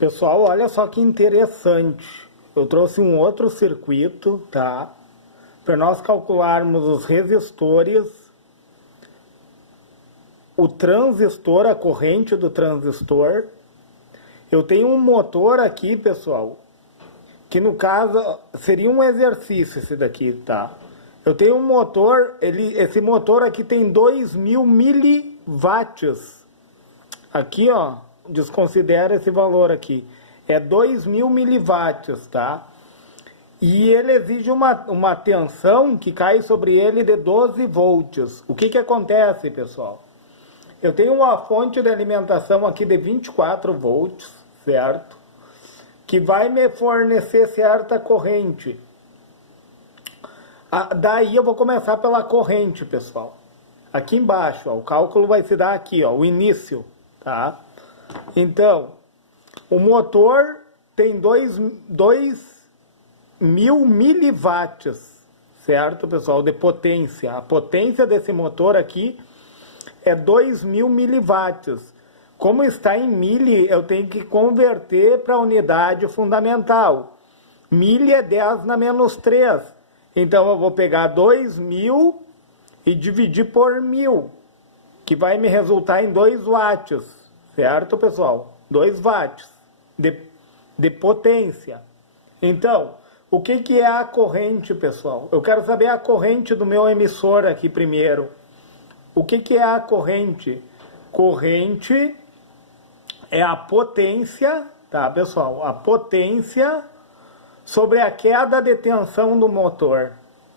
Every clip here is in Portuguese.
Pessoal, olha só que interessante. Eu trouxe um outro circuito, tá? Para nós calcularmos os resistores, o transistor, a corrente do transistor. Eu tenho um motor aqui, pessoal, que no caso seria um exercício esse daqui, tá? Eu tenho um motor, esse motor aqui tem 2000 miliwatts. Aqui, ó, desconsidera esse valor aqui. É 2000 miliwatts, tá? E ele exige uma tensão que cai sobre ele de 12 volts. O que acontece, pessoal? Eu tenho uma fonte de alimentação aqui de 24 volts, certo? Que vai me fornecer certa corrente. Daí eu vou começar pela corrente, pessoal. Aqui embaixo, ó, o cálculo vai se dar aqui, ó, o início, tá? Então, o motor tem 2000 miliwatts, certo, pessoal, de potência. A potência desse motor aqui é 2000 miliwatts. Como está em mili, eu tenho que converter para a unidade fundamental. Mili é 10 na menos 3. Então, eu vou pegar 2000 e dividir por 1000, que vai me resultar em 2 watts. Certo, pessoal? 2 watts de potência. Então, o que é a corrente, pessoal? Eu quero saber a corrente do meu emissor aqui primeiro. O que é a corrente? Corrente é a potência, tá, pessoal? A potência sobre a queda de tensão do motor,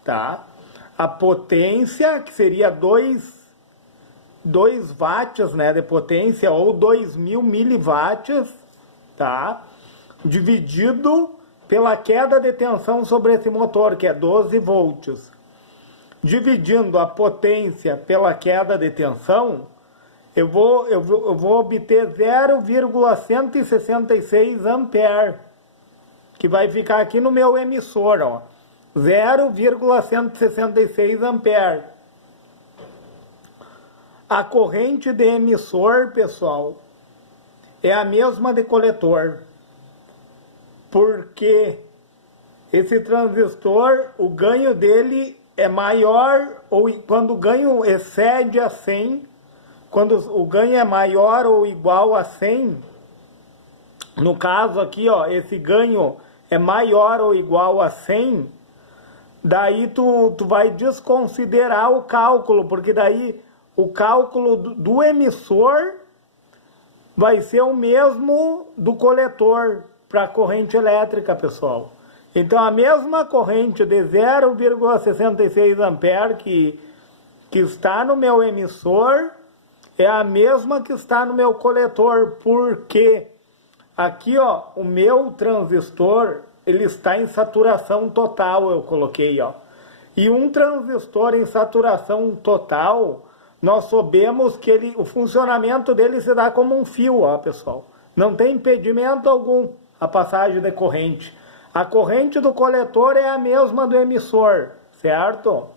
tá? A potência, que seria 2 watts, né, de potência, ou 2000 miliwatts, tá? Dividido pela queda de tensão sobre esse motor, que é 12 volts. Dividindo a potência pela queda de tensão, eu vou obter 0,166 ampere, que vai ficar aqui no meu emissor, ó. 0,166 ampere. A corrente de emissor, pessoal, é a mesma de coletor. Porque esse transistor, o ganho dele é maior, ou quando o ganho excede a 100, quando o ganho é maior ou igual a 100, no caso aqui, ó, esse ganho é maior ou igual a 100, daí tu vai desconsiderar o cálculo, porque daí o cálculo do emissor vai ser o mesmo do coletor para a corrente elétrica, pessoal. Então, a mesma corrente de 0,66 ampere que está no meu emissor é a mesma que está no meu coletor, porque aqui, ó, o meu transistor, ele está em saturação total, eu coloquei, ó. E um transistor em saturação total, nós sabemos que o funcionamento dele se dá como um fio, ó, pessoal. Não tem impedimento algum a passagem de corrente. A corrente do coletor é a mesma do emissor, certo?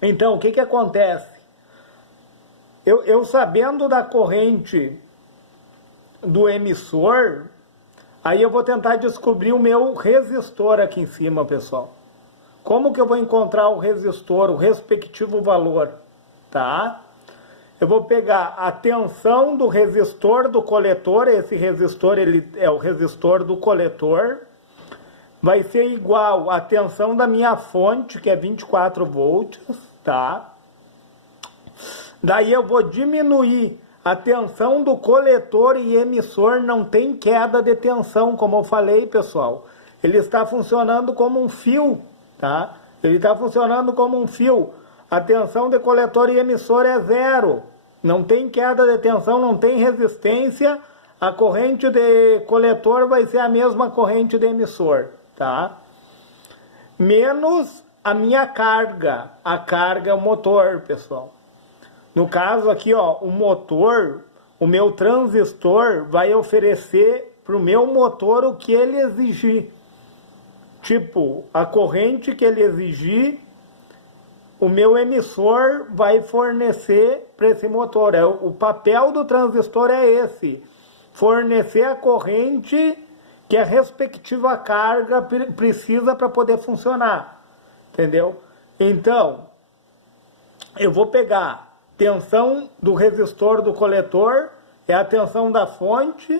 Então, o que acontece? Eu sabendo da corrente do emissor, aí eu vou tentar descobrir o meu resistor aqui em cima, pessoal. Como que eu vou encontrar o resistor, o respectivo valor, tá? Eu vou pegar a tensão do resistor do coletor, esse resistor ele é o resistor do coletor, vai ser igual à tensão da minha fonte, que é 24 volts, tá? Daí eu vou diminuir a tensão do coletor e emissor, não tem queda de tensão, como eu falei, pessoal. Ele está funcionando como um fio, tá? Ele está funcionando como um fio. A tensão de coletor e emissor é 0. Não tem queda de tensão, não tem resistência. A corrente de coletor vai ser a mesma corrente de emissor, tá? Menos a minha carga. A carga é o motor, pessoal. No caso aqui, ó, o motor, o meu transistor vai oferecer para o meu motor o que ele exigir. Tipo, a corrente que ele exigir, o meu emissor vai fornecer para esse motor. O papel do transistor é esse. fornecer a corrente que a respectiva carga precisa para poder funcionar, entendeu? Então, eu vou pegar tensão do resistor do coletor, é a tensão da fonte,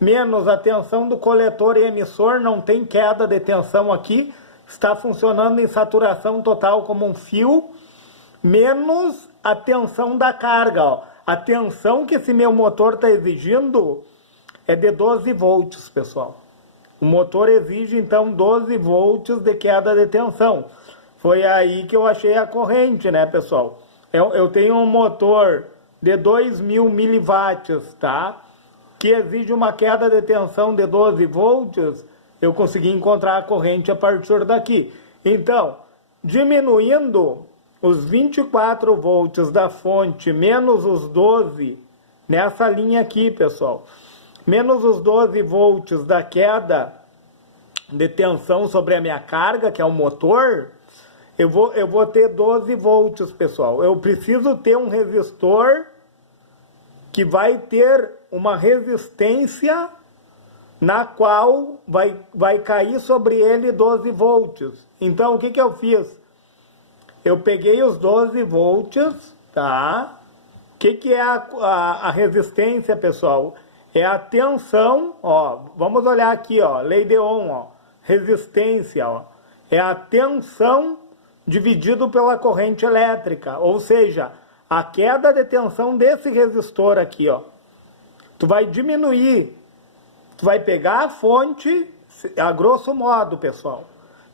menos a tensão do coletor e emissor, não tem queda de tensão aqui, está funcionando em saturação total como um fio, menos a tensão da carga, ó. A tensão que esse meu motor está exigindo é de 12 volts, pessoal. O motor exige, então, 12 volts de queda de tensão. Foi aí que eu achei a corrente, né, pessoal? Eu tenho um motor de 2.000 miliwatts, tá? Que exige uma queda de tensão de 12 volts. Eu consegui encontrar a corrente a partir daqui. Então, diminuindo os 24 volts da fonte menos os 12, nessa linha aqui, pessoal, menos os 12 volts da queda de tensão sobre a minha carga, que é o motor, eu vou ter 12 volts, pessoal. Eu preciso ter um resistor que vai ter uma resistência na qual vai cair sobre ele 12 volts. Então, o que eu fiz? Eu peguei os 12 volts, tá? O que é a resistência, pessoal? É a tensão, ó, vamos olhar aqui, ó, lei de Ohm, ó, resistência, ó, é a tensão dividido pela corrente elétrica, ou seja, a queda de tensão desse resistor aqui, ó. Tu vai diminuir, tu vai pegar a fonte, a grosso modo, pessoal,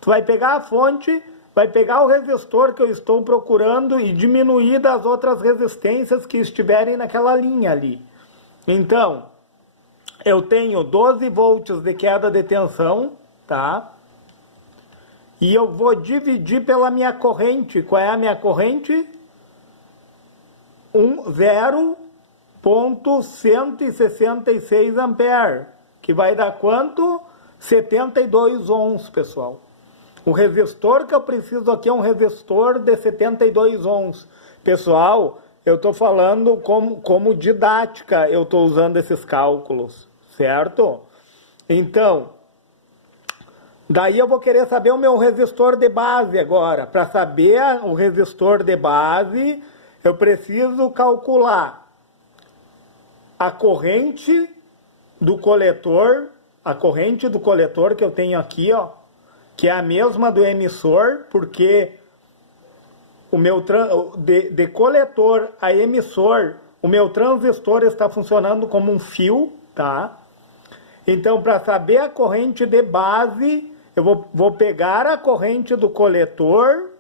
tu vai pegar a fonte, vai pegar o resistor que eu estou procurando e diminuir das outras resistências que estiverem naquela linha ali. Então, eu tenho 12 volts de queda de tensão, tá? E eu vou dividir pela minha corrente. Qual é a minha corrente? 0,166 ampere, que vai dar quanto? 72 ohms, pessoal. O resistor que eu preciso aqui é um resistor de 72 ohms. Pessoal, eu estou falando como didática, eu estou usando esses cálculos, certo? Então, daí eu vou querer saber o meu resistor de base agora. Para saber o resistor de base, eu preciso calcular a corrente do coletor, que eu tenho aqui, ó, que é a mesma do emissor, porque o meu de coletor a emissor, o meu transistor está funcionando como um fio, tá? Então, para saber a corrente de base, eu vou pegar a corrente do coletor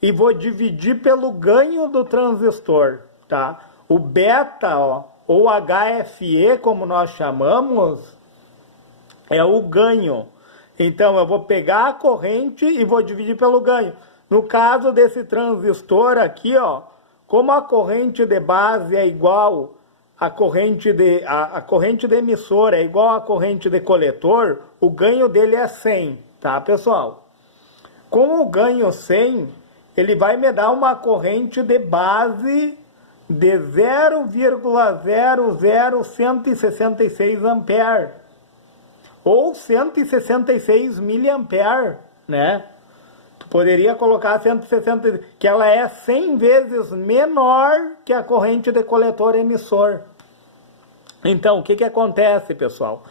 e vou dividir pelo ganho do transistor, tá? O beta, ó, ou HFE, como nós chamamos, é o ganho. Então, eu vou pegar a corrente e vou dividir pelo ganho. No caso desse transistor aqui, ó, como a corrente de base é igual a corrente de emissor é igual à corrente de coletor, o ganho dele é 100, tá, pessoal? Com o ganho 100, ele vai me dar uma corrente de base de 0,00166 ampere, ou 166 miliampere, né? Tu poderia colocar 160, que ela é 100 vezes menor que a corrente de coletor emissor. Então, o que acontece, pessoal?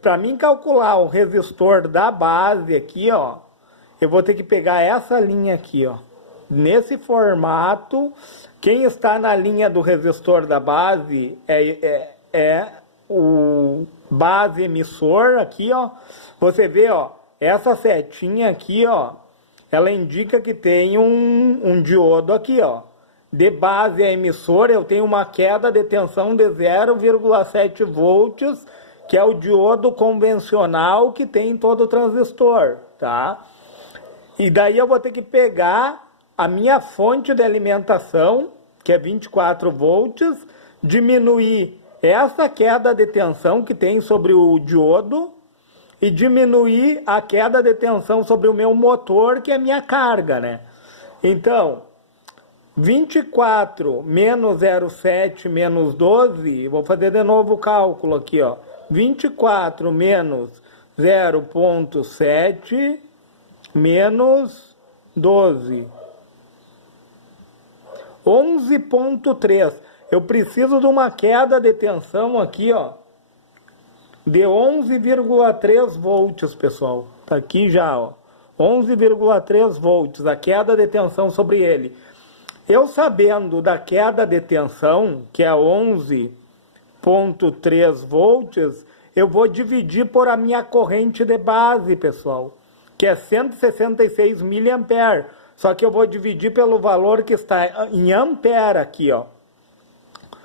Para mim calcular o resistor da base aqui, ó, eu vou ter que pegar essa linha aqui, ó. Nesse formato, quem está na linha do resistor da base é o base emissor aqui, ó. Você vê, ó, essa setinha aqui, ó, ela indica que tem um diodo aqui, ó. De base a emissor, eu tenho uma queda de tensão de 0,7 volts, que é o diodo convencional que tem em todo o transistor, tá? E daí eu vou ter que pegar a minha fonte de alimentação, que é 24 volts, diminuir essa queda de tensão que tem sobre o diodo e diminuir a queda de tensão sobre o meu motor, que é a minha carga, né? Então, 24 menos 0,7 menos 12, vou fazer de novo o cálculo aqui, ó. 24 menos 0,7 menos 12. 11,3. Eu preciso de uma queda de tensão aqui, ó, de 11,3 volts, pessoal. Tá aqui já, ó. 11,3 volts, a queda de tensão sobre ele. Eu sabendo da queda de tensão, que é 11,3 volts, eu vou dividir por a minha corrente de base, pessoal, que é 166 mA. Só que eu vou dividir pelo valor que está em ampere aqui, ó.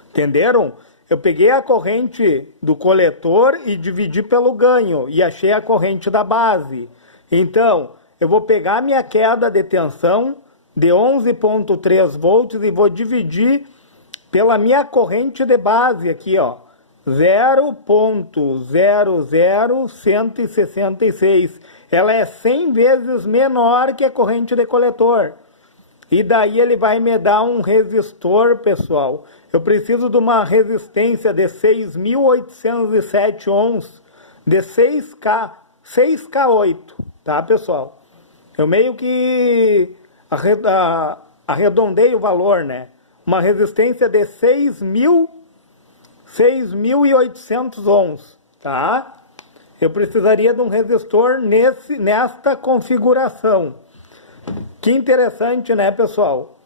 Entenderam? Eu peguei a corrente do coletor e dividi pelo ganho e achei a corrente da base. Então, eu vou pegar minha queda de tensão de 11,3 volts e vou dividir pela minha corrente de base aqui, ó, 0,00166. Ela é 100 vezes menor que a corrente de coletor. E daí ele vai me dar um resistor, pessoal. Eu preciso de uma resistência de 6.807 ohms, de 6K8, tá, pessoal? Eu meio que arredondei o valor, né? Uma resistência de 6.800 ohms, tá? Eu precisaria de um resistor nesta configuração. Que interessante, né, pessoal?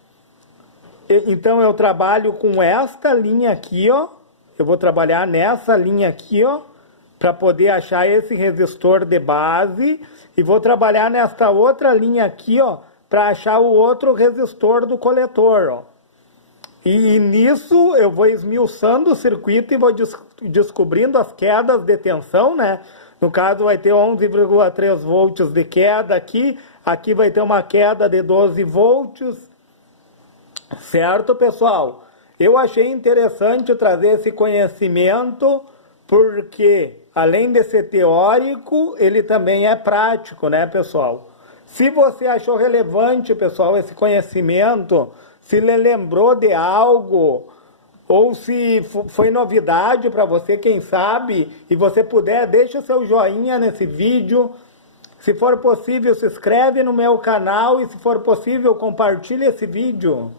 Então eu trabalho com esta linha aqui, ó. Eu vou trabalhar nessa linha aqui, ó, para poder achar esse resistor de base. E vou trabalhar nesta outra linha aqui, ó, para achar o outro resistor do coletor, ó. E nisso eu vou esmiuçando o circuito e vou descobrindo as quedas de tensão, né? No caso vai ter 11,3 volts de queda aqui. Aqui vai ter uma queda de 12 volts. Certo, pessoal? Eu achei interessante trazer esse conhecimento porque, além de ser teórico, ele também é prático, né, pessoal? Se você achou relevante, pessoal, esse conhecimento, se lhe lembrou de algo, ou se foi novidade para você, quem sabe, e você puder, deixa o seu joinha nesse vídeo. Se for possível, se inscreve no meu canal e, se for possível, compartilhe esse vídeo.